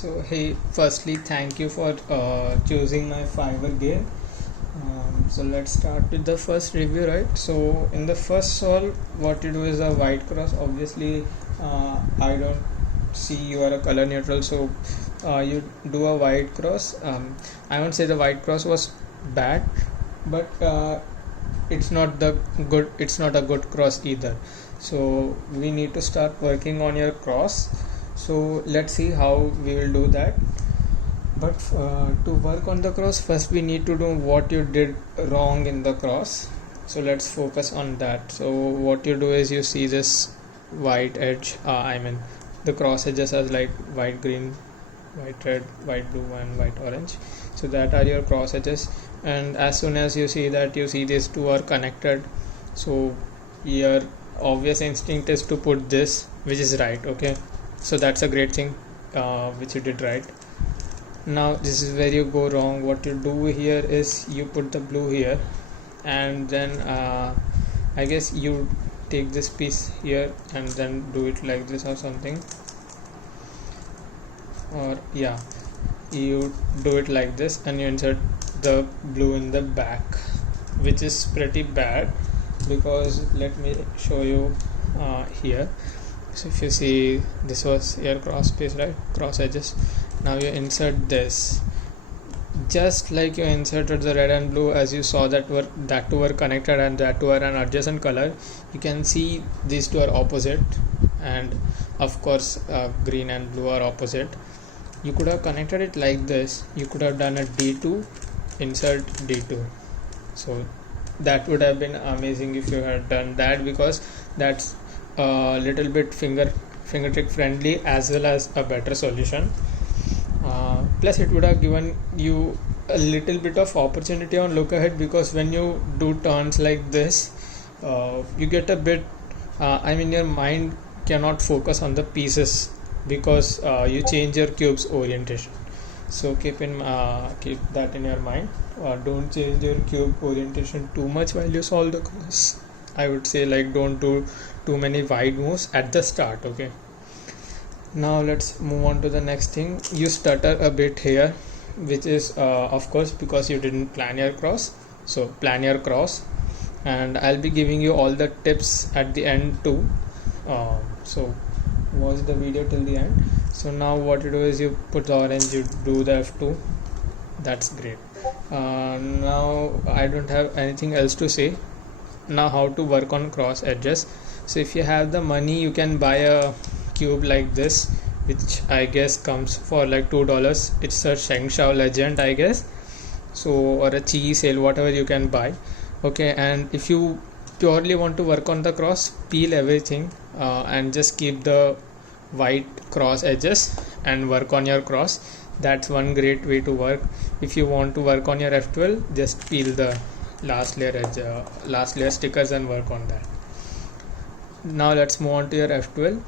So hey, firstly thank you for choosing my Fiverr game. So let's start with the first review, right? So in the first solve, what you do is a white cross. Obviously, I don't see you are a color neutral, so you do a white cross. I won't say the white cross was bad, but it's not the good. It's not a good cross either. So we need to start working on your cross. So let's see how we will do that. But to work on the cross, first we need to know what you did wrong in the cross. So let's focus on that. So what you do is you see this white edge, the cross edges as like white green, white red, white blue and white orange. So that are your cross edges, and as soon as you see that, you see these two are connected, so your obvious instinct is to put this, which is right. Okay, so that's a great thing which you did right. Now this is where you go wrong. What you do here is you put the blue here, and then I guess you take this piece here and then do it like this or something, or yeah, you do it like this and you insert the blue in the back, which is pretty bad because let me show you here. So if you see, this was your cross piece, right, cross edges. Now you insert this just like you inserted the red and blue, as you saw that two were connected and that two are an adjacent color. You can see these two are opposite, and of course green and blue are opposite. You could have connected it like this. You could have done a D2, insert D2. So that would have been amazing if you had done that, because that's a little bit finger trick friendly as well as a better solution. Plus it would have given you a little bit of opportunity on look ahead, because when you do turns like this, you get a bit your mind cannot focus on the pieces because you change your cube's orientation. So keep that in your mind. Don't change your cube orientation too much while you solve the cross. I would say, like, don't do too many wide moves at the start. Okay, now let's move on to the next thing. You stutter a bit here, which is of course because you didn't plan your cross. So plan your cross, and I'll be giving you all the tips at the end too. So watch the video till the end. So now what you do is you put the orange, you do the F2. That's great. Now I don't have anything else to say. Now how to work on cross edges. So if you have the money, you can buy a cube like this, which I guess comes for like $2. It's a Sheng Shao Legend, I guess. So, or a Chi sale, whatever you can buy. Okay, and if you purely want to work on the cross, peel everything and just keep the white cross edges and work on your cross. That's one great way to work. If you want to work on your F12, just peel the last layer edge, last layer stickers and work on that. Now let's move on to your F12.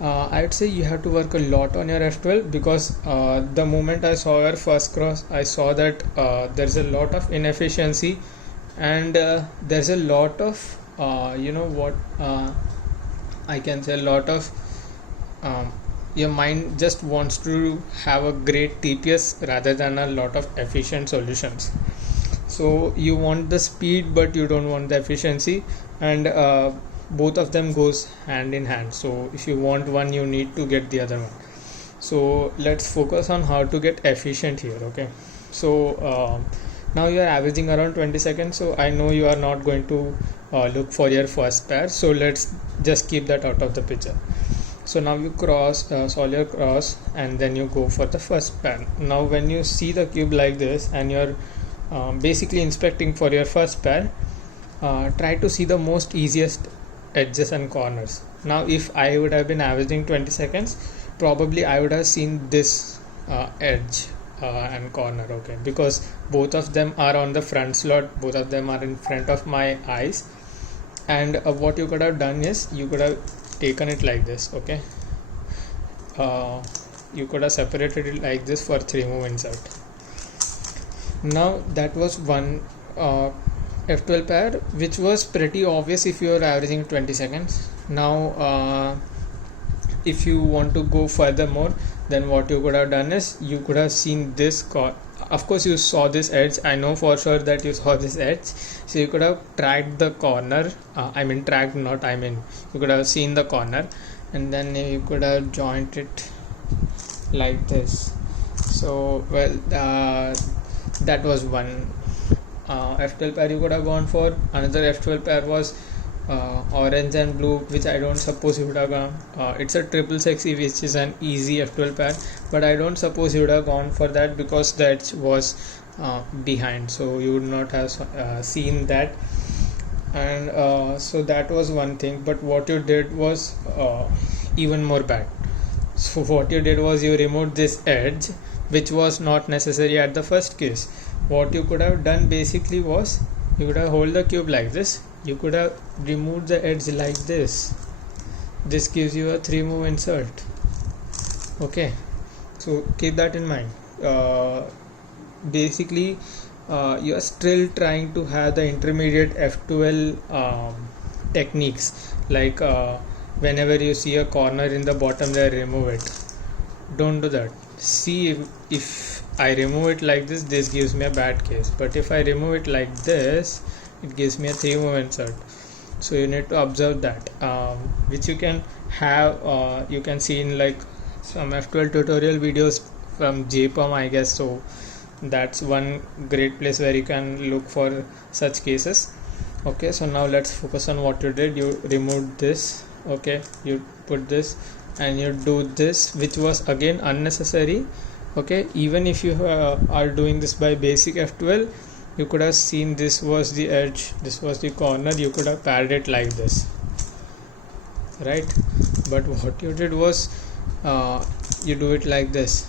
I'd say you have to work a lot on your F12, because the moment I saw your first cross, I saw that there's a lot of inefficiency, and there's a lot of I can say a lot of your mind just wants to have a great TPS rather than a lot of efficient solutions. So you want the speed, but you don't want the efficiency, and both of them goes hand in hand. So if you want one, you need to get the other one. So let's focus on how to get efficient here. Okay, so now you are averaging around 20 seconds, so I know you are not going to look for your first pair, so let's just keep that out of the picture. So now you solve your cross, and then you go for the first pair. Now when you see the cube like this and you're basically inspecting for your first pair, try to see the most easiest edges and corners. Now if I would have been averaging 20 seconds, probably I would have seen this edge and corner. Okay, because both of them are on the front slot, both of them are in front of my eyes, and what you could have done is you could have taken it like this. Okay, you could have separated it like this for 3 move insert. Now that was one F12 pair, which was pretty obvious if you are averaging 20 seconds. Now if you want to go furthermore, then what you could have done is you could have seen this of course you saw this edge. I know for sure that you saw this edge, so you could have tracked the corner. You could have seen the corner, and then you could have joined it like this. So that was one F12 pair you could have gone for. Another F12 pair was orange and blue, which I don't suppose you would have gone. It's a triple sexy, which is an easy F12 pair, but I don't suppose you would have gone for that because the edge was behind, so you would not have seen that. And so that was one thing, but what you did was even more bad. So what you did was you removed this edge, which was not necessary at the first case. What you could have done basically was you could have hold the cube like this. You could have removed the edge like this. This gives you a 3-move insert. Okay, so keep that in mind. Basically, you are still trying to have the intermediate F12 techniques, like whenever you see a corner in the bottom there, remove it. Don't do that. See, if I remove it like this gives me a bad case, but if I remove it like this, it gives me a 3-move insert. So you need to observe that, which you can have you can see in like some F12 tutorial videos from JPUM, I guess. So that's one great place where you can look for such cases. Okay, so now let's focus on what you did. You removed this. Okay, you put this and you do this, which was again unnecessary. Okay, even if you are doing this by basic F12, you could have seen this was the edge, this was the corner. You could have paired it like this, right? But what you did was you do it like this.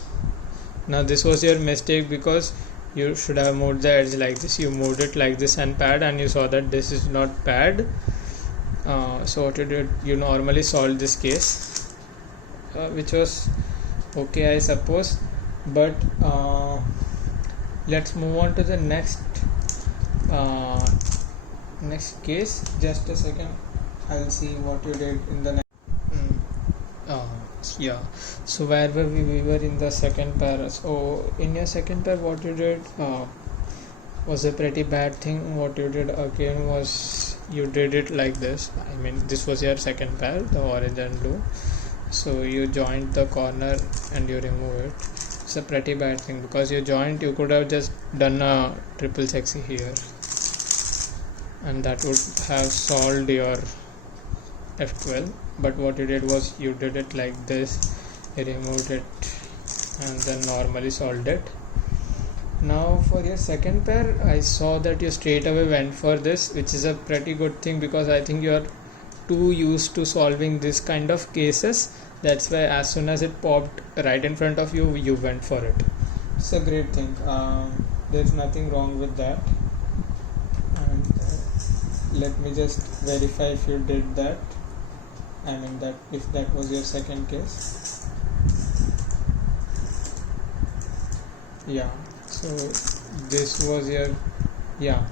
Now this was your mistake, because you should have moved the edge like this. You moved it like this and paired, and you saw that this is not paired. So what you did, you normally solved this case, which was okay, I suppose. But let's move on to the next case. Just a second, I'll see what you did in the next. Yeah, so where were we? We were in the second pair. So in your second pair, what you did was a pretty bad thing. What you did again was you did it like this. I mean, this was your second pair, the orange and blue. So you joined the corner and you remove it. It's a pretty bad thing, because you joined, you could have just done a triple sexy here, and that would have solved your F12. But what you did was you did it like this, you removed it and then normally solved it. Now for your second pair, I saw that you straight away went for this, which is a pretty good thing, because I think you are too used to solving this kind of cases. That's why as soon as it popped right in front of you, you went for it. It's a great thing. There's nothing wrong with that. And let me just verify if you did that. I mean, that if that was your second case. Yeah, so this was your, yeah,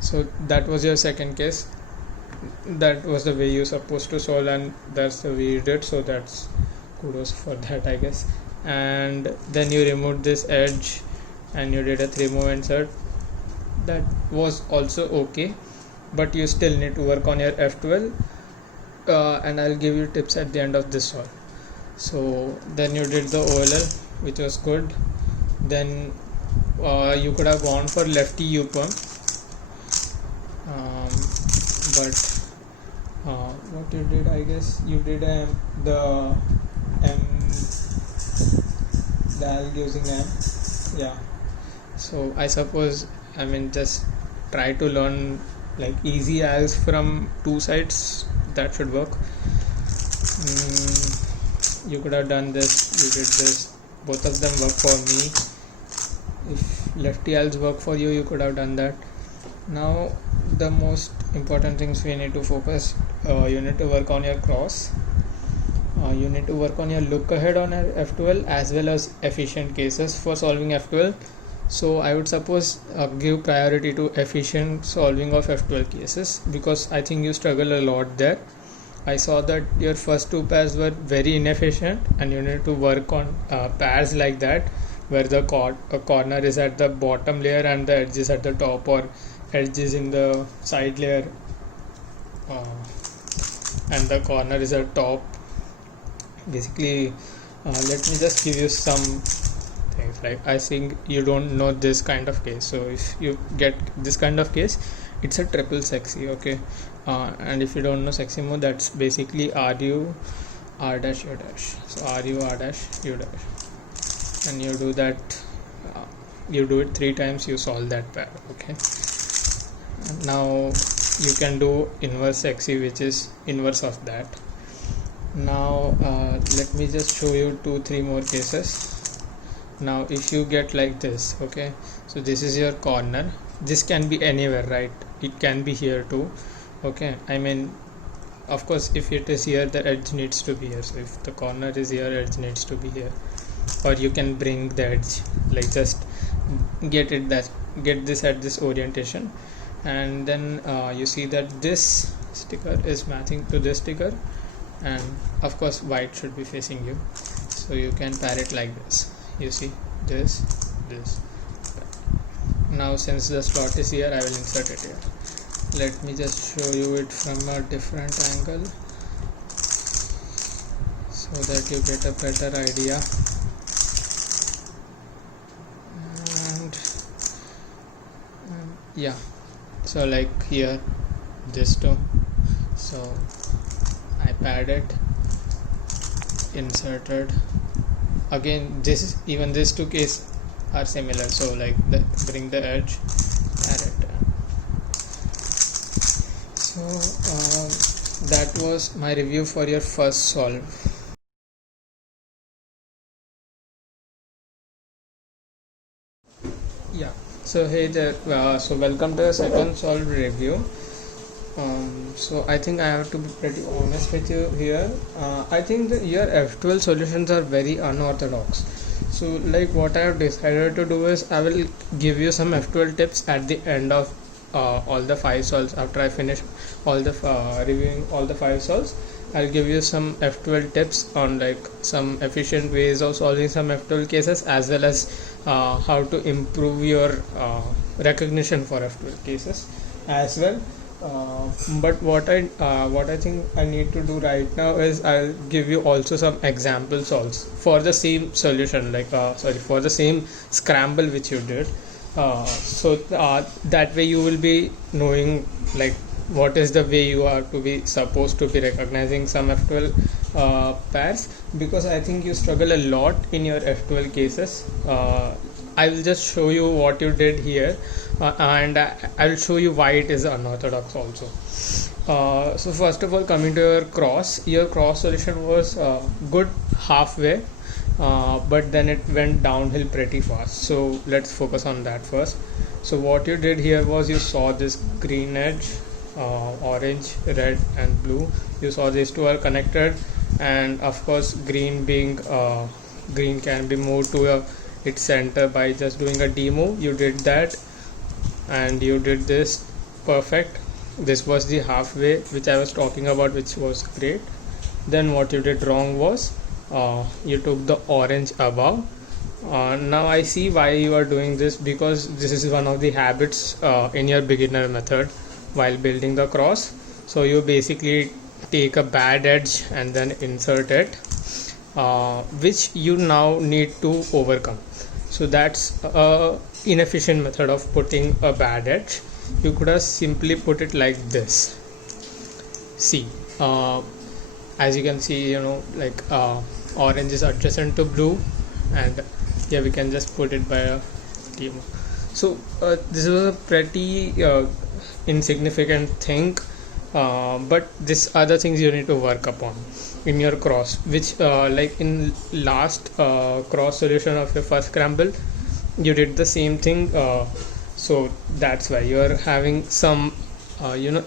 so that was your second case. That was the way you're supposed to solve, and that's the way you did. So that's kudos for that, I guess. And then you removed this edge and you did a 3-move insert. That was also okay, but you still need to work on your F12, and I'll give you tips at the end of this solve. So then you did the OLL, which was good. Then you could have gone for lefty U-perm, but what you did, I guess you did the L using M. Yeah, so I suppose, I mean, just try to learn like easy as from two sides. That should work. You could have done this, you did this. Both of them work for me. If lefty L's work for you, you could have done that. Now the most important things we need to focus, you need to work on your cross, you need to work on your look ahead on your F12, as well as efficient cases for solving F12. So I would suppose give priority to efficient solving of F12 cases, because I think you struggle a lot there. I saw that your first two pairs were very inefficient, and you need to work on pairs like that, where the corner is at the bottom layer and the edge is at the top, or edge is in the side layer and the corner is at top. Basically, let me just give you some things. Like, I think you don't know this kind of case, so if you get this kind of case, it's a triple sexy, okay? And if you don't know sexy mode, that's basically RU R dash U dash. So RU R dash U dash, and you do that. You do it 3 times, you solve that pair, okay? Now you can do inverse sexy, which is inverse of that. Now let me just show you 2-3 more cases. Now if you get like this, okay, so this is your corner. This can be anywhere, right? It can be here too, okay? I mean, of course, if it is here, the edge needs to be here. So if the corner is here, edge needs to be here. Or you can bring the edge, like just get this at this orientation, and then you see that this sticker is matching to this sticker, and of course white should be facing you, so you can pair it like this. You see this. Now since the slot is here, I will insert it here. Let me just show you it from a different angle so that you get a better idea. And yeah, so like here, this too, so I paired it, inserted. Again, even these two cases are similar, so like bring the edge, pair it. So that was my review for your first solve. Yeah, so hey there, so welcome to the second solve review. So I think I have to be pretty honest with you here. I think that your F12 solutions are very unorthodox. So like what I have decided to do is I will give you some F12 tips at the end of all the 5 solves. After I finish all the reviewing all the 5 solves, I'll give you some F12 tips on like some efficient ways of solving some F12 cases, as well as how to improve your recognition for F12 cases as well. But what I think I need to do right now is I'll give you also some example solves for the same solution, like for the same scramble which you did. So that way you will be knowing like what is the way you are to be supposed to be recognizing some F12 pairs, because I think you struggle a lot in your F12 cases. I will just show you what you did here, and I will show you why it is unorthodox also. So first of all, coming to your cross solution was good halfway, but then it went downhill pretty fast. So let's focus on that first. So what you did here was you saw this green edge, orange, red and blue. You saw these two are connected, and of course green can be moved to its center by just doing a D move. You did that, and you did this perfect. This was the halfway which I was talking about, which was great. Then what you did wrong was you took the orange above. Now I see why you are doing this, because this is one of the habits in your beginner method while building the cross. So you basically take a bad edge and then insert it, which you now need to overcome. So that's a inefficient method of putting a bad edge. You could have simply put it like this. See, as you can see, like orange is adjacent to blue, and yeah, we can just put it by a team. So this was a pretty insignificant thing, but these other things you need to work upon in your cross, which like in last cross solution of your first scramble, you did the same thing. So that's why you are having some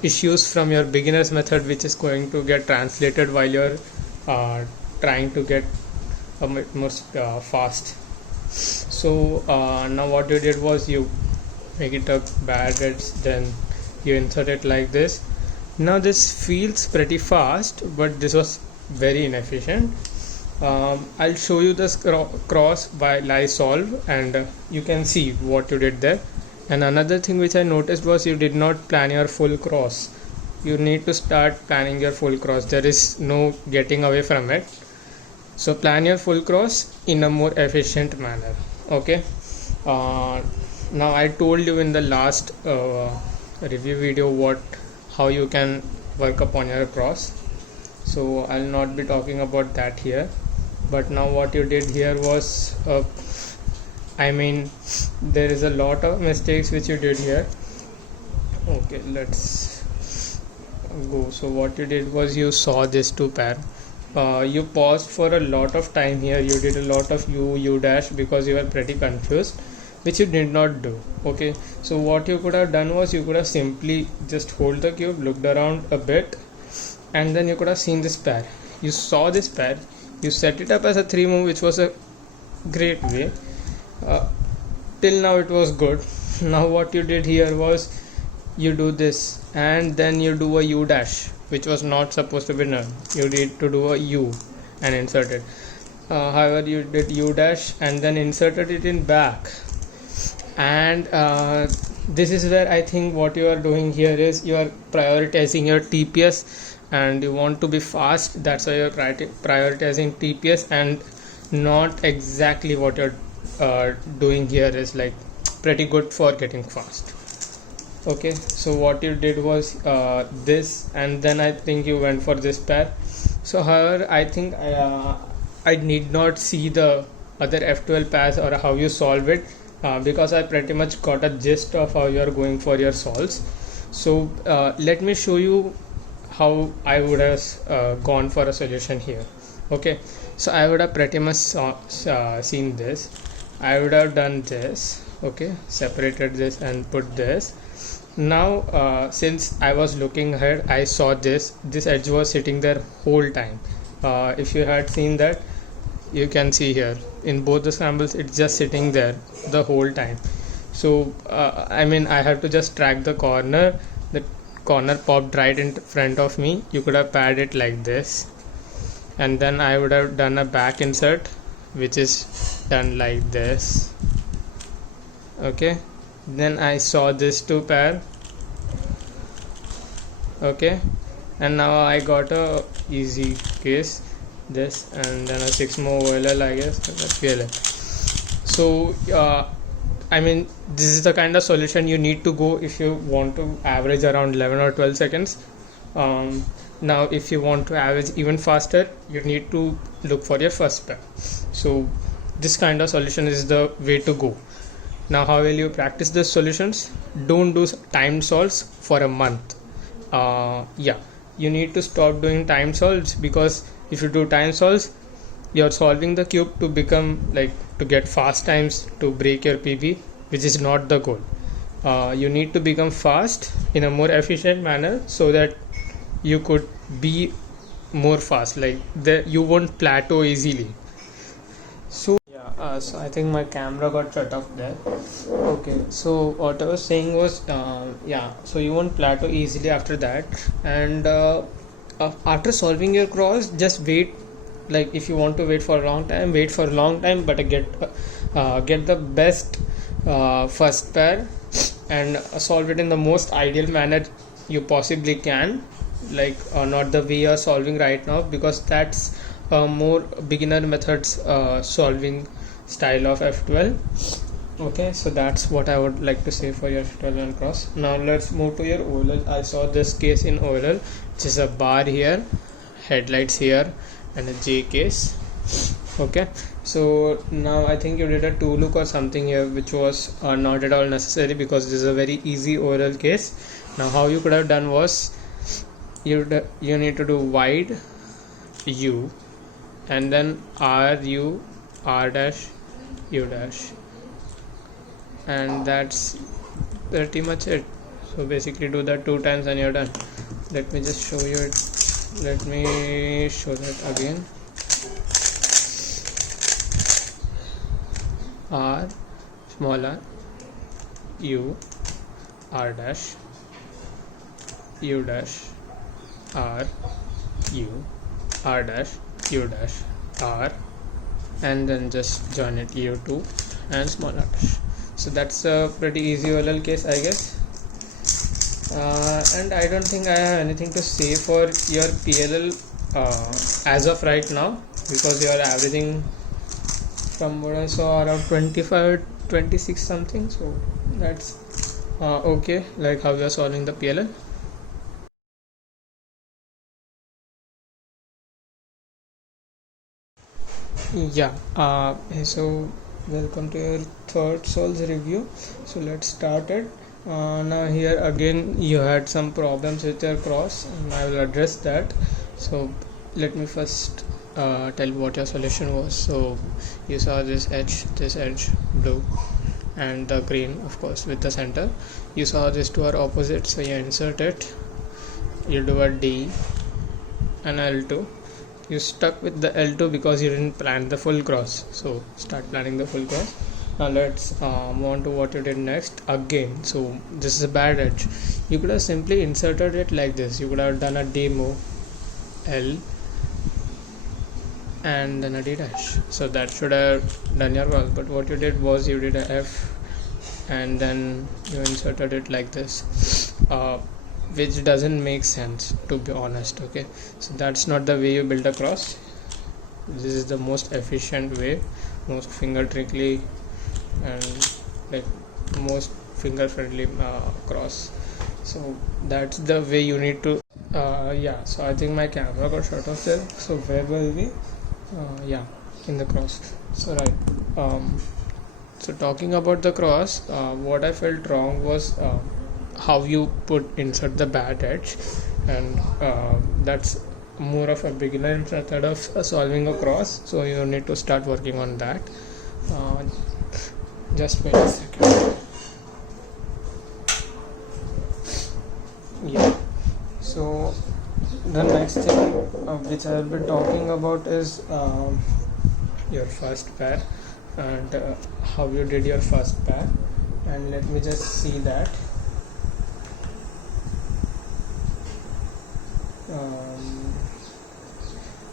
issues from your beginner's method, which is going to get translated while you're trying to get a bit more fast. So now what you did was you make it a bad edge, then you insert it like this, Now this feels pretty fast, but this was very inefficient. I'll show you this cross while I solve, and you can see what you did there. And another thing which I noticed was you did not plan your full cross. You need to start planning your full cross. There is no getting away from it. So plan your full cross in a more efficient manner. Okay. Now I told you in the last review video how you can work upon your cross. So I'll not be talking about that here. But now what you did here was there is a lot of mistakes which you did here. Okay, let's go. So what you did was you saw this two pair. You paused for a lot of time here. You did a lot of u dash because you were pretty confused, which you did not do. Okay, so what you could have done was you could have simply just hold the cube, looked around a bit, and then you could have seen this pair. You saw this pair, you set it up as a 3 move, which was a great way. Till now it was good. Now what you did here was you do this and then you do a u dash, which was not supposed to be done. You need to do a u and insert it. However, you did u dash and then inserted it in back, and this is where I think what you are doing here is you are prioritizing your TPS, and you want to be fast. That's why you're prioritizing TPS, and not exactly what you're doing here is like pretty good for getting fast. Okay, so what you did was this, and then I think you went for this pair. So however, I think I need not see the other F12 pairs or how you solve it, because I pretty much got a gist of how you are going for your solves. So let me show you how I would have gone for a solution here. Okay, so I would have pretty much seen this. I would have done this. Okay, separated this and put this. Now since I was looking ahead, I saw this edge was sitting there whole time. If you had seen that, you can see here in both the scrambles it's just sitting there the whole time. So I have to just track the corner. The corner popped right in front of me. You could have paired it like this, and then I would have done a back insert, which is done like this. Okay, then I saw this two pair. Okay, and now I got a easy case, this, and then a 6 more OLL, I guess, PLL. So this is the kind of solution you need to go if you want to average around 11 or 12 seconds. Now if you want to average even faster, you need to look for your first pair. So this kind of solution is the way to go. Now how will you practice these solutions? Don't do timed solves for a month. You need to stop doing timed solves, because if you do time solves, you're solving the cube to become to get fast times to break your PB, which is not the goal. You need to become fast in a more efficient manner so that you could be more fast, you won't plateau easily. So so I think my camera got shut off there. Okay, so what I was saying was so you won't plateau easily after that, and after solving your cross, just wait. If you want to wait for a long time, wait for a long time, but get the best first pair and solve it in the most ideal manner you possibly can, not the way you are solving right now, because that's more beginner methods solving style of F12. Okay, so that's what I would like to say for your F12 and cross. Now let's move to your OLL. I saw this case in OLL, which is a bar here, headlights here, and a J case. Okay, so now I think you did a 2 look or something here, which was not at all necessary, because this is a very easy OLL case. Now how you could have done was you need to do wide U and then R U R dash U dash, and that's pretty much it. So basically do that 2 times and you're done. Let me just show you it. Let me show that again. R small r U R dash U dash R U R dash U dash R, and then just join it U2 and small r dash. So that's a pretty easy OLL case, I guess. And I don't think I have anything to say for your PLL as of right now, because you are averaging, from what I saw, around 25, 26 something. So that's okay, like how we are solving the PLL. Yeah, so welcome to your third solves review. So let's start it. Now here again you had some problems with your cross, and I will address that. So let me first tell what your solution was. So you saw this edge blue, and the green, of course, with the center. You saw these two are opposite, so you insert it. You do a D and L2. You stuck with the L2 because you didn't plan the full cross, so start planning the full cross. Now let's move on to what you did next again. So this is a bad edge. You could have simply inserted it like this. You could have done a D move, L, and then a D dash. So that should have done your cross, but what you did was you did a F and then you inserted it like this, which doesn't make sense, to be honest. Okay, so that's not the way you build a cross. This is the most efficient way, most finger trickly, and like most finger friendly cross. So that's the way you need to yeah, so I think my camera got shut off there. So where were we? Yeah, in the cross. So right, so talking about the cross, what I felt wrong was how you insert the bad edge, and that's more of a beginner method of solving a cross, so you need to start working on that. Just wait a second. Yeah, so the next thing which I will be talking about is your first pair, and how you did your first pair. And let me just see that.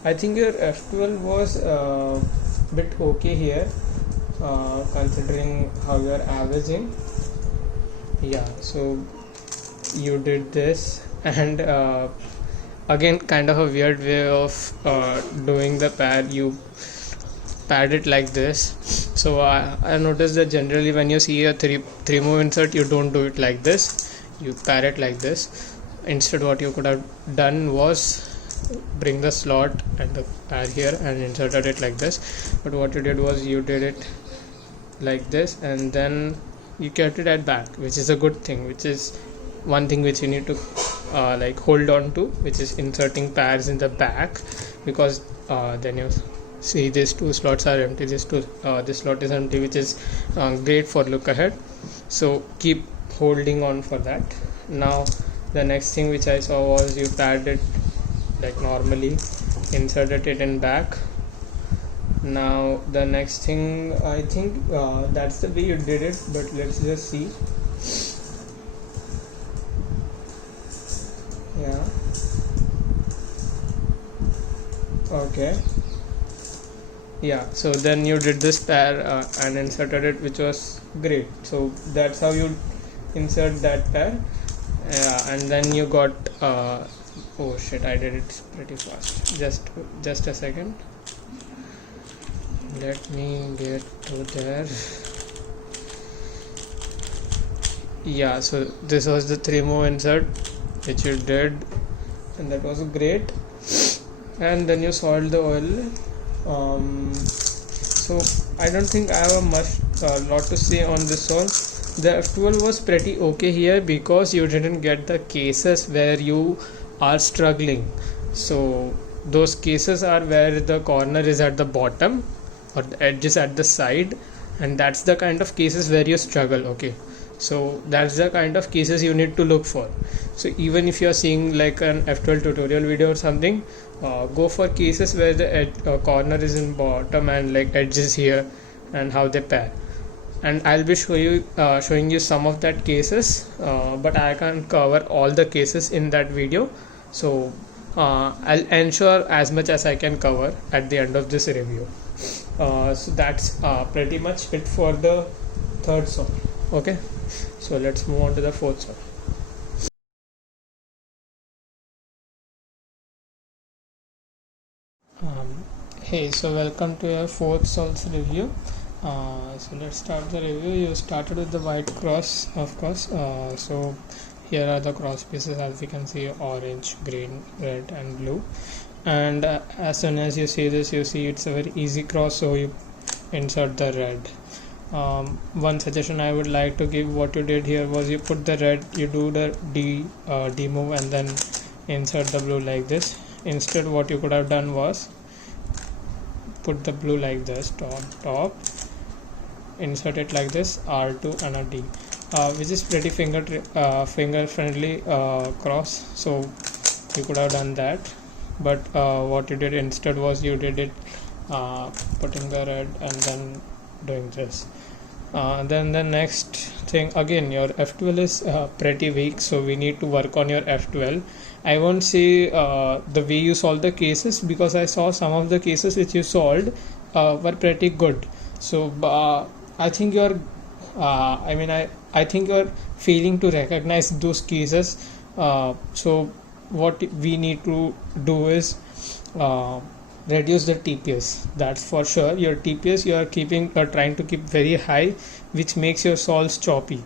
I think your F12 was bit okay here, considering how you are averaging. Yeah, so you did this, and again kind of a weird way of doing the pad. You pad it like this. So I noticed that generally when you see a three move insert, you don't do it like this, you pad it like this. Instead, what you could have done was bring the slot and the pad here and inserted it like this, but what you did was you did it like this, and then you kept it at back, which is a good thing, which is one thing which you need to like hold on to, which is inserting pads in the back, because then you see these two slots are empty, this slot is empty, which is great for look ahead. So keep holding on for that. Now the next thing which I saw was you padded it like normally, inserted it in back. Now the next thing, I think that's the way you did it, but let's just see. Yeah, okay, yeah, so then you did this pair and inserted it, which was great. So that's how you insert that pair. And then you got oh shit, I did it pretty fast. Just a second, let me get to there. Yeah, so this was the three move insert which you did, and that was great. And then you solved the OLL. So I don't think I have a lot to say on this one. The F12 was pretty okay here because you didn't get the cases where you are struggling. So those cases are where the corner is at the bottom or the edge is at the side, and that's the kind of cases where you struggle. Okay, so that's the kind of cases you need to look for. So even if you're seeing like an F12 tutorial video or something, go for cases where the corner is in bottom and like edge is here, and how they pair. And I'll be showing you some of that cases, but I can't cover all the cases in that video. So I'll ensure as much as I can cover at the end of this review. So that's pretty much it for the third solve. Okay, so let's move on to the fourth solve. Hey, so welcome to your fourth solves review. So let's start the review. You started with the white cross, of course. So here are the cross pieces, as you can see: orange, green, red and blue. And as soon as you see this, you see it's a very easy cross, so you insert the red. One suggestion I would like to give: what you did here was you put the red, you do the D move and then insert the blue like this. Instead, what you could have done was put the blue like this, top, insert it like this, R2 and a D, which is pretty finger friendly cross, so you could have done that. But what you did instead was you did it putting the red and then doing this. Then the next thing, again your F12 is pretty weak, so we need to work on your F12. I won't say the way you solve the cases, because I saw some of the cases which you solved were pretty good. So I think you're I think you're failing to recognize those cases. So what we need to do is reduce the TPS. That's for sure. Your TPS you are trying to keep very high, which makes your solves choppy.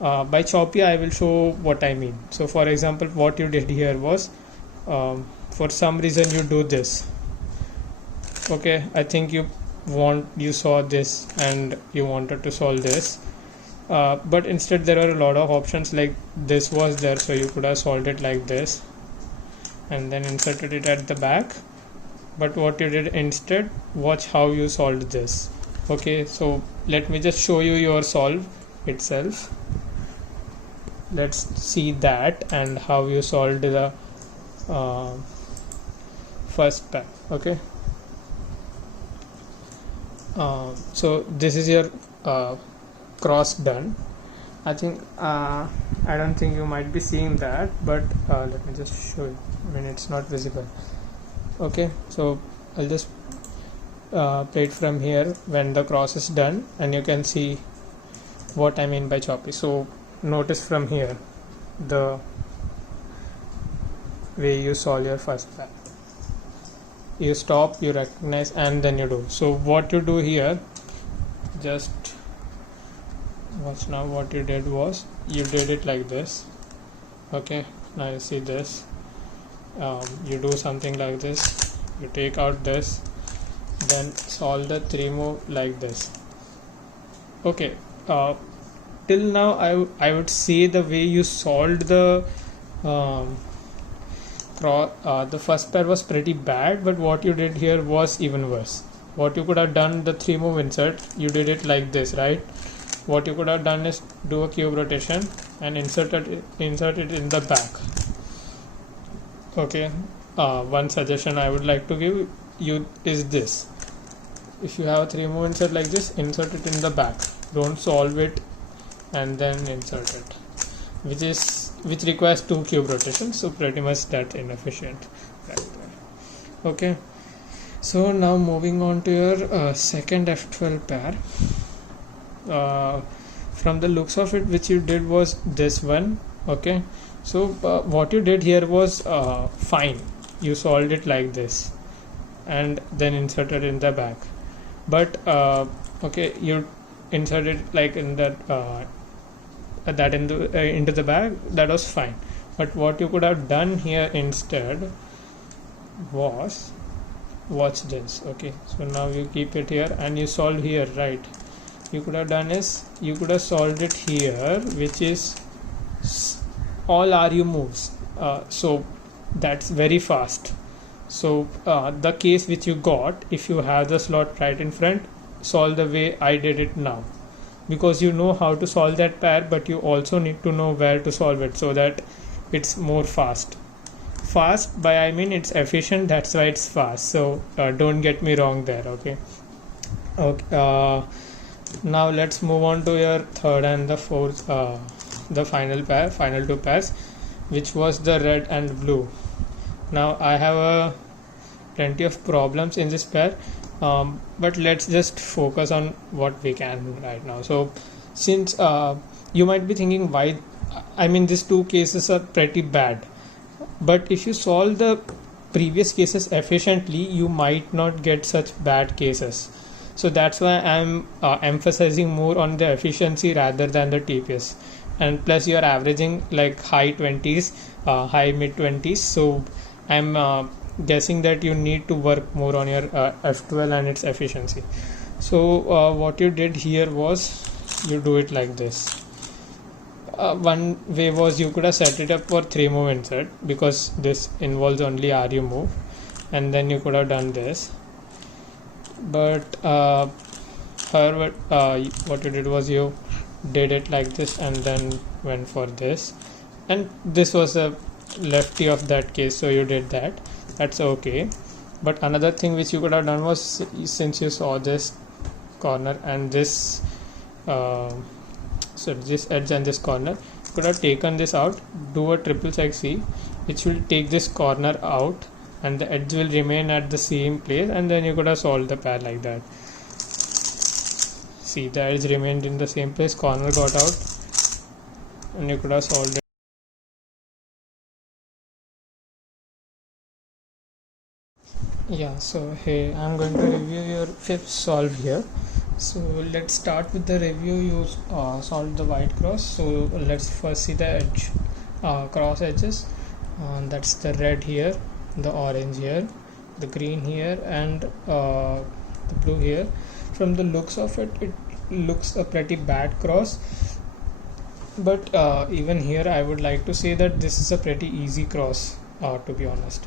By choppy, I will show what I mean. So for example, what you did here was for some reason you do this. Okay, I think you saw this and you wanted to solve this, but instead there are a lot of options. Like this was there, so you could have solved it like this and then inserted it at the back. But what you did instead, watch how you solved this. Okay, so let me just show you your solve itself. Let's see that and how you solved the first pair. Okay, so this is your cross done. I think I don't think you might be seeing that, but let me just show you. I mean, it's not visible. Okay, so I'll just play it from here when the cross is done, and you can see what I mean by choppy. So notice from here the way you solve your first pair. You stop, you recognize, and then you do. So what you do here, just watch now. What you did was you did it like this. Okay, now you see this. You do something like this, you take out this, then solve the 3 move like this. Okay, till now I would say the way you solved the first pair was pretty bad, but what you did here was even worse. What you could have done, the 3 move insert, you did it like this, right? What you could have done is do a cube rotation and insert it in the back. Okay, one suggestion I would like to give you is this: if you have a 3 move insert like this, insert it in the back, don't solve it and then insert it, which requires 2 cube rotations, so pretty much that inefficient right there. Okay, so now moving on to your second F12 pair. From the looks of it, which you did was this one. Okay, so what you did here was fine. You solved it like this and then inserted in the back, but okay, you inserted like in that into the back. That was fine, but what you could have done here instead was, watch this. Okay, so now you keep it here and you solve here, right? You could have done is you could have solved it here, which is all RU moves, so that's very fast. So the case which you got, if you have the slot right in front, solve the way I did it now, because you know how to solve that pair, but you also need to know where to solve it so that it's more fast by I mean it's efficient, that's why it's fast. So don't get me wrong there. Okay, now let's move on to your third and the fourth, the final 2 pairs, which was the red and blue. Now I have plenty of problems in this pair, but let's just focus on what we can right now. So since you might be thinking why, I mean these two cases are pretty bad, but if you solve the previous cases efficiently, you might not get such bad cases. So that's why I'm emphasizing more on the efficiency rather than the TPS. And plus you are averaging like high 20s, high mid 20s, so I'm guessing that you need to work more on your F12 and its efficiency. So what you did here was you do it like this. One way was you could have set it up for 3 move insert, because this involves only RU move, and then you could have done this. But however, what you did was you did it like this and then went for this, and this was a lefty of that case, so you did that. That's okay. But another thing which you could have done was, since you saw this corner and this so this edge and this corner, you could have taken this out, do a triple check C, which will take this corner out and the edge will remain at the same place, and then you could have solved the pair like that. See, the edge remained in the same place, corner got out, and you could have solved it. Yeah, so hey, I'm going to review your fifth solve here. So let's start with the review. You solved the white cross, so let's first see the edge, cross edges. That's the red here, the orange here, the green here, and the blue here. From the looks of it, it looks a pretty bad cross, but even here I would like to say that this is a pretty easy cross, to be honest.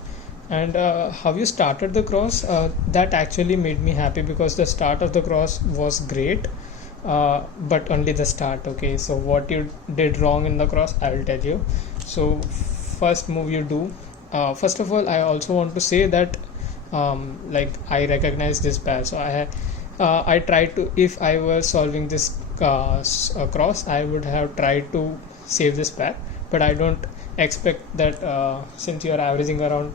And how you started the cross, that actually made me happy, because the start of the cross was great, but only the start. Okay, so what you did wrong in the cross, I will tell you. So first move you do, first of all I also want to say that like I recognize this pair, so I tried to, if I were solving this cross, I would have tried to save this pair, but I don't expect that since you are averaging around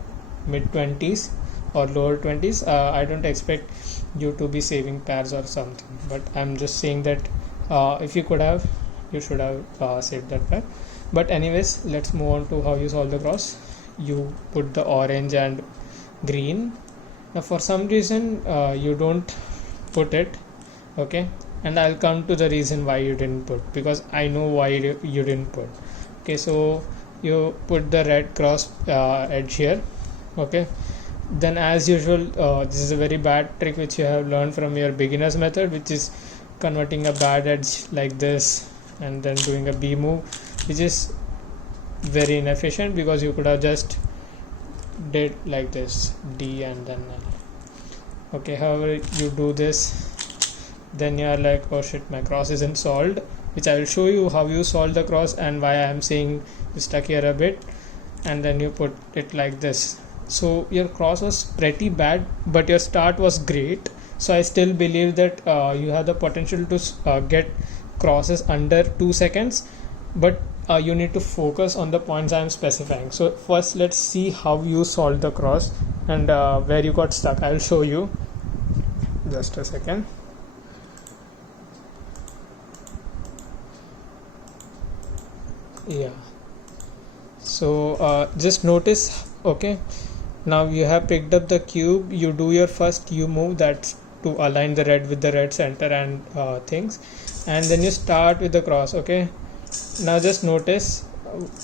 mid 20s or lower 20s, I don't expect you to be saving pairs or something, but I'm just saying that if you could have, you should have saved that pair. But anyways, let's move on to how you solve the cross. You put the orange and green. Now for some reason you don't put it, okay, and I'll come to the reason why you didn't put, because I know why you didn't put. Okay, so you put the red cross edge here. Okay, then as usual, this is a very bad trick which you have learned from your beginners method, which is converting a bad edge like this and then doing a B move, which is very inefficient, because you could have just did like this, D and then L. Okay, however you do this, then you are like, oh shit, my cross isn't solved, which I will show you how you solve the cross and why I am saying you stuck here a bit, and then you put it like this. So your cross was pretty bad, but your start was great. So I still believe that you have the potential to get crosses under 2 seconds, but you need to focus on the points I am specifying. So first let's see how you solved the cross and where you got stuck. I will show you, just a second. Yeah, so just notice, okay, now you have picked up the cube, you do your first U move, that's to align the red with the red center and things, and then you start with the cross. Okay, now just notice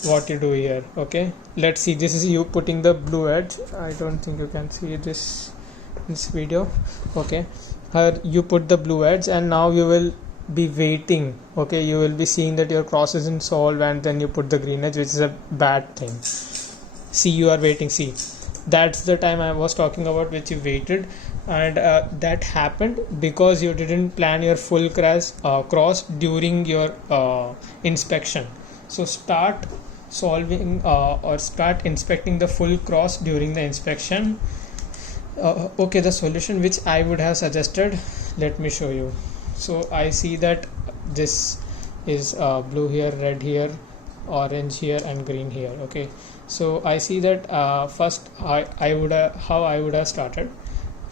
what you do here. Okay, let's see, this is you putting the blue edge. I don't think you can see this video. Okay, here you put the blue edge, and now you will be waiting. Okay, you will be seeing that your cross isn't solved, and then you put the green edge, which is a bad thing. See, you are waiting. See, that's the time I was talking about, which you waited, and that happened because you didn't plan your full cross during your inspection. So start solving or start inspecting the full cross during the inspection. Okay, the solution which I would have suggested, let me show you. So I see that this is blue here, red here, orange here and green here. Okay, so I see that first I would have, how I would have started,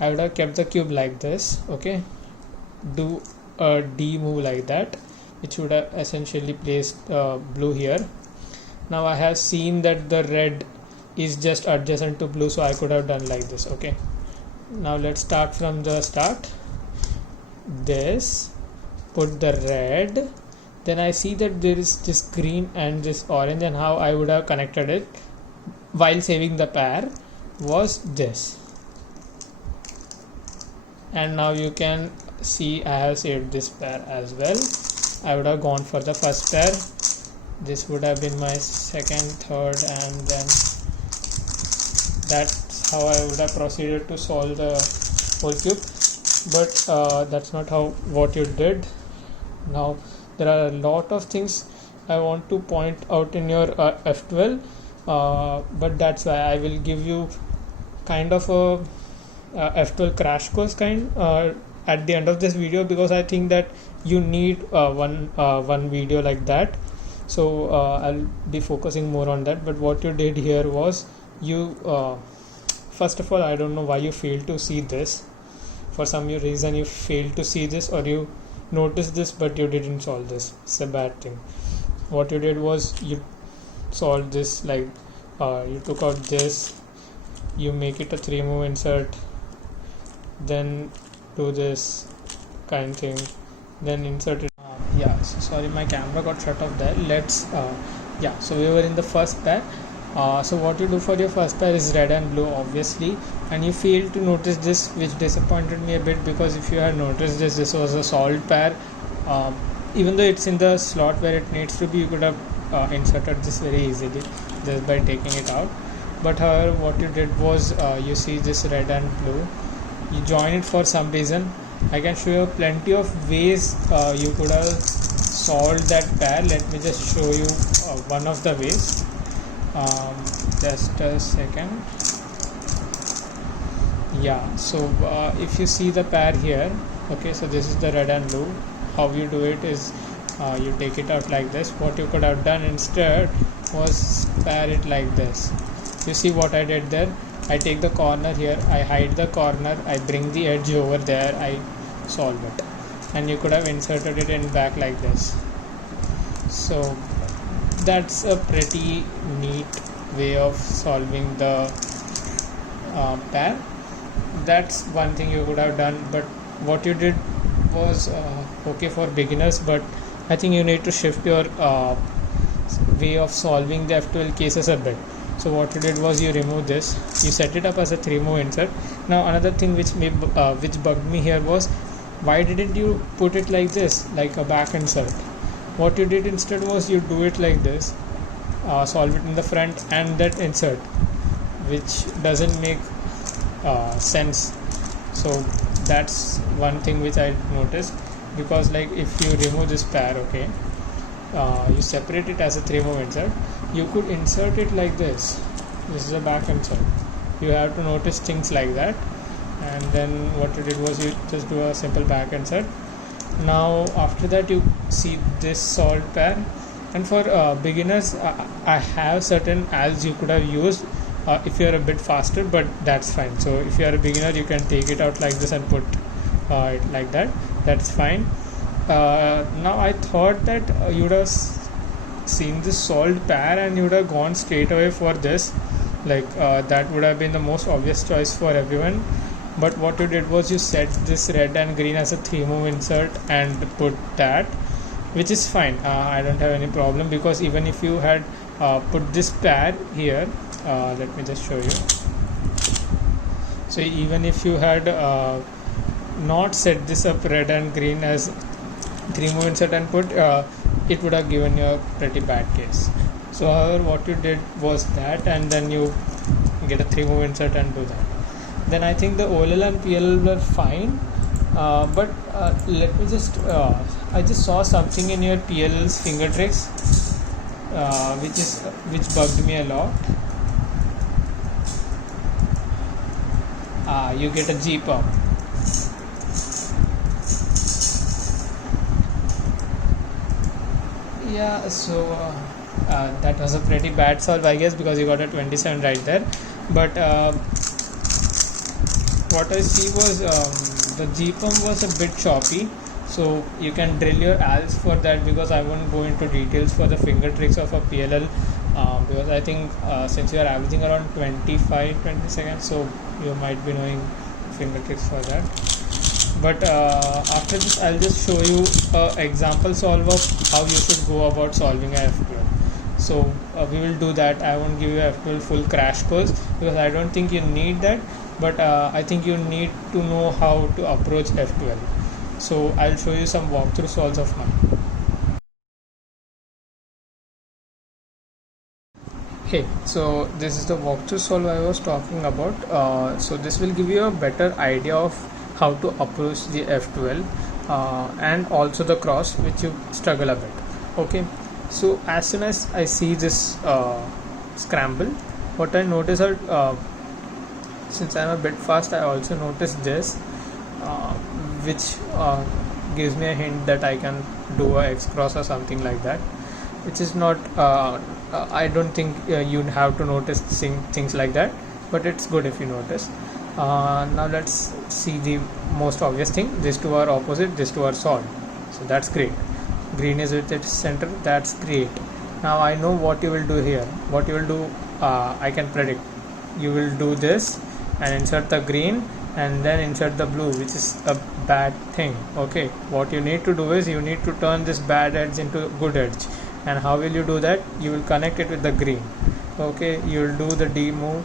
I would have kept the cube like this. Okay, do a D move like that, which would have essentially placed blue here. Now I have seen that the red is just adjacent to blue, so I could have done like this. Okay, now let's start from the start. This, put the red, then I see that there is this green and this orange, and how I would have connected it while saving the pair was this. And now you can see I have saved this pair as well. I would have gone for the first pair, this would have been my second, third, and then that's how I would have proceeded to solve the whole cube. But that's not how what you did. Now there are a lot of things I want to point out in your F12, but that's why I will give you kind of a F12 crash course kind at the end of this video, because I think that you need one video like that. So I'll be focusing more on that. But what you did here was you first of all, I don't know why you failed to see this. For some reason you failed to see this, or you noticed this but you didn't solve this. It's a bad thing. What you did was you solved this like you took out this, you make it a 3 move insert, then do this kind thing, then insert it. Yeah, so sorry, my camera got shut off there. Let's yeah, so we were in the first pair. So what you do for your first pair is red and blue, obviously, and you failed to notice this, which disappointed me a bit, because if you had noticed this, this was a solved pair. Even though it's in the slot where it needs to be, you could have inserted this very easily just by taking it out. But however, what you did was you see this red and blue, you join it for some reason. I can show you plenty of ways you could have solved that pair. Let me just show you one of the ways. Just a second. Yeah, so if you see the pair here, okay, so this is the red and blue. How you do it is you take it out like this. What you could have done instead was pair it like this. You see what I did there? I take the corner here, I hide the corner, I bring the edge over there, I solve it, and you could have inserted it in back like this. So that's a pretty neat way of solving the pair. That's one thing you could have done. But what you did was okay for beginners, but I think you need to shift your way of solving the F12 cases a bit. So what you did was you remove this, you set it up as a 3 move insert. Now another thing which bugged me here was, why didn't you put it like this, like a back insert? What you did instead was you do it like this, solve it in the front and that insert, which doesn't make sense. So that's one thing which I noticed, because like if you remove this pair, okay, you separate it as a 3 move insert, you could insert it like this. This is a back insert. You have to notice things like that. And then what you did was you just do a simple back insert. Now after that you see this solved pair. And for beginners, I have certain algs you could have used if you are a bit faster, but that's fine. So if you are a beginner, you can take it out like this and put it like that. That's fine. Now I thought that you would have seen this solved pair and you would have gone straight away for this, like that would have been the most obvious choice for everyone. But what you did was you set this red and green as a 3 move insert and put that, which is fine. I don't have any problem, because even if you had put this pair here, let me just show you. So even if you had not set this up red and green as 3 move insert and put, it would have given you a pretty bad case. So however, what you did was that, and then you get a 3 move insert and do that. Then I think the OLL and PLL were fine, but let me just I just saw something in your PLL's finger tricks which bugged me a lot. You get a G pop. Yeah, so That was a pretty bad solve, I guess, because you got a 27 right there. But what I see was the GPUM was a bit choppy, so you can drill your ALs for that, because I won't go into details for the finger tricks of a PLL, because I think since you are averaging around 20 seconds, so you might be knowing finger tricks for that. But after this I'll just show you an example solve of how you should go about solving a F12. So we will do that. I won't give you a F12 full crash course, because I don't think you need that, but I think you need to know how to approach F12. So I'll show you some walkthrough solves of mine. Hey, so this is the walkthrough solve I was talking about. So this will give you a better idea of how to approach the F12 and also the cross, which you struggle a bit. Okay, so as soon as I see this scramble, what I notice are since I'm a bit fast, I also notice this, which gives me a hint that I can do a X cross or something like that, which is not I don't think you'd have to notice things like that, but it's good if you notice. Now let's see the most obvious thing. These two are opposite, these two are solved, so that's great. Green is with its center, that's great. Now I know what you will do here. What you will do, I can predict. You will do this and insert the green and then insert the blue, which is a bad thing. Okay, what you need to do is you need to turn this bad edge into a good edge. And how will you do that? You will connect it with the green. Okay, you will do the D move,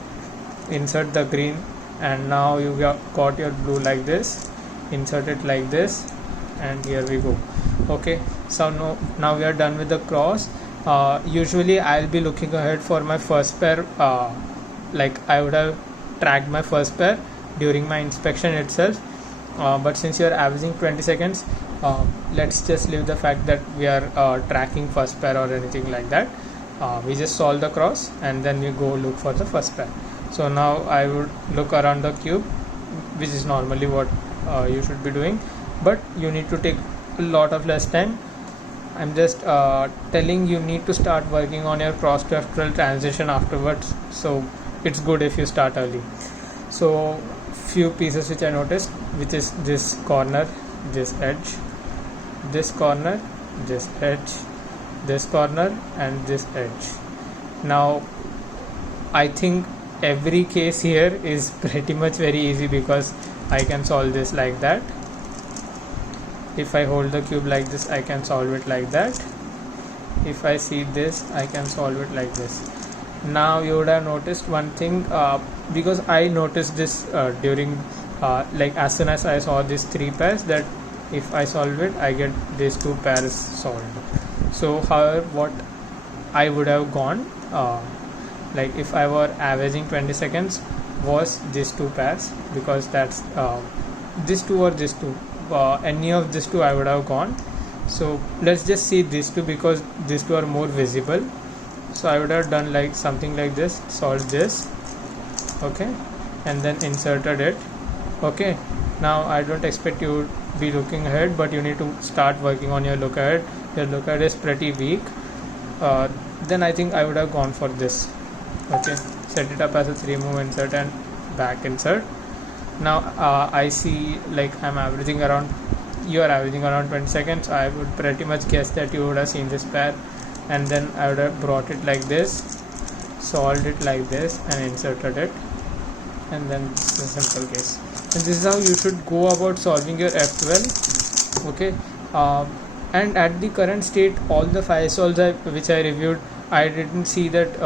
insert the green, and now you got your blue like this, insert it like this, and here we go. Okay, so now we are done with the cross. Usually I'll be looking ahead for my first pair, like I would have tracked my first pair during my inspection itself, but since you are averaging 20 seconds, let's just leave the fact that we are tracking first pair or anything like that. We just solve the cross and then we go look for the first pair. So now I would look around the cube, which is normally what you should be doing, but you need to take a lot of less time. I'm just telling you need to start working on your cross to F12 transition afterwards, so it's good if you start early. So few pieces which I noticed, which is this corner, this edge, this corner, this edge, this corner, and this edge. Now I think every case here is pretty much very easy, because I can solve this like that. If I hold the cube like this, I can solve it like that. If I see this, I can solve it like this. Now you would have noticed one thing, because I noticed this during like as soon as I saw these three pairs, that if I solve it, I get these two pairs solved. So however, what I would have gone, like if I were averaging 20 seconds, was these two pairs, because that's these two or these two, any of these two I would have gone. So let's just see these two, because these two are more visible. So I would have done like something like this, solved this, okay, and then inserted it. Okay, now I don't expect you to be looking ahead, but you need to start working on your look ahead. Your look ahead is pretty weak. Then I think I would have gone for this. Okay, set it up as a 3 move insert and back insert. Now I see like I'm averaging around, you are averaging around 20 seconds. I would pretty much guess that you would have seen this pair, and then I would have brought it like this, solved it like this, and inserted it, and then this is a simple case. And this is how you should go about solving your F12. Okay, and at the current state, all the 5 solves which I reviewed, I didn't see that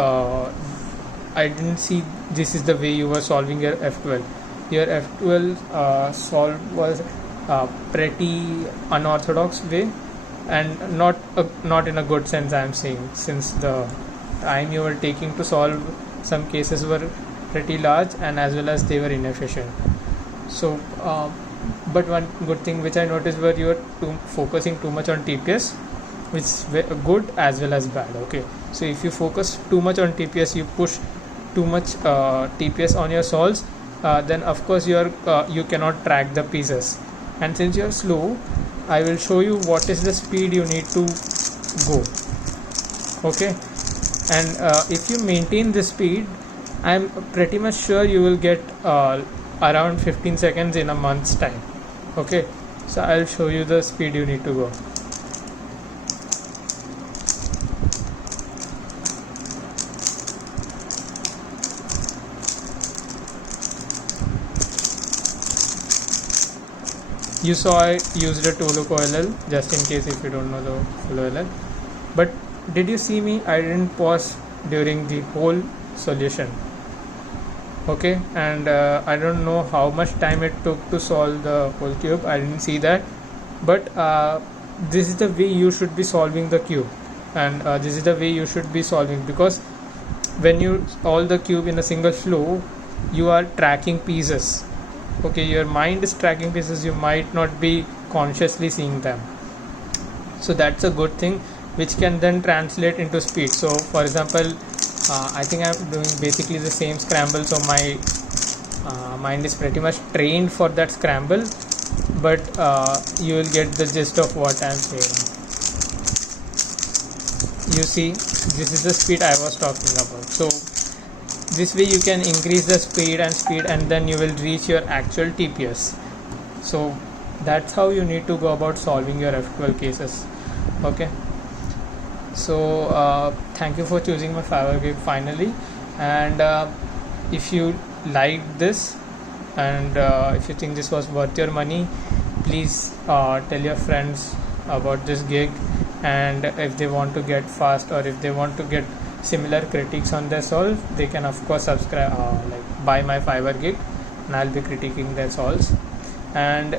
I didn't see this is the way you were solving your F12. Your F12 solve was pretty unorthodox way, and not in a good sense, I am saying, since the time you were taking to solve some cases were pretty large, and as well as they were inefficient. So but one good thing which I noticed were you were focusing too much on TPS, which is good as well as bad. Okay, so if you focus too much on TPS, you push too much TPS on your solves, then of course you cannot track the pieces. And since you are slow, I will show you what is the speed you need to go. Okay, and if you maintain this speed, I'm pretty much sure you will get around 15 seconds in a month's time. Okay, so I'll show you the speed you need to go. You saw I used a Tuluc OLL, just in case if you don't know the full OLL. But did you see me? I didn't pause during the whole solution. Okay, and I don't know how much time it took to solve the whole cube. I didn't see that. But this is the way you should be solving the cube, and this is the way you should be solving, because when you solve the cube in a single flow, you are tracking pieces. Okay, your mind is tracking pieces, you might not be consciously seeing them. So that's a good thing, which can then translate into speed. So for example, I think I'm doing basically the same scramble, so my mind is pretty much trained for that scramble, but you will get the gist of what I'm saying. You see, this is the speed I was talking about. So this way you can increase the speed, and then you will reach your actual TPS. So that's how you need to go about solving your FQL cases. Okay, so thank you for choosing my Fiverr gig finally, and if you liked this, and if you think this was worth your money, please tell your friends about this gig. And if they want to get fast, or if they want to get similar critiques on their solves, they can of course subscribe, buy my Fiverr gig, and I'll be critiquing their solves. And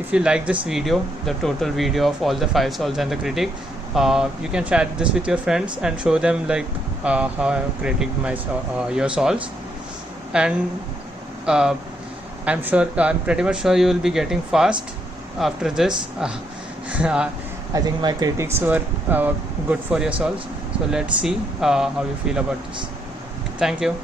if you like this video, the total video of all the 5 solves and the critique, you can share this with your friends and show them how I have critiqued my your solves. And I'm pretty much sure you will be getting fast after this. I think my critiques were good for your solves. So let's see how you feel about this. Thank you.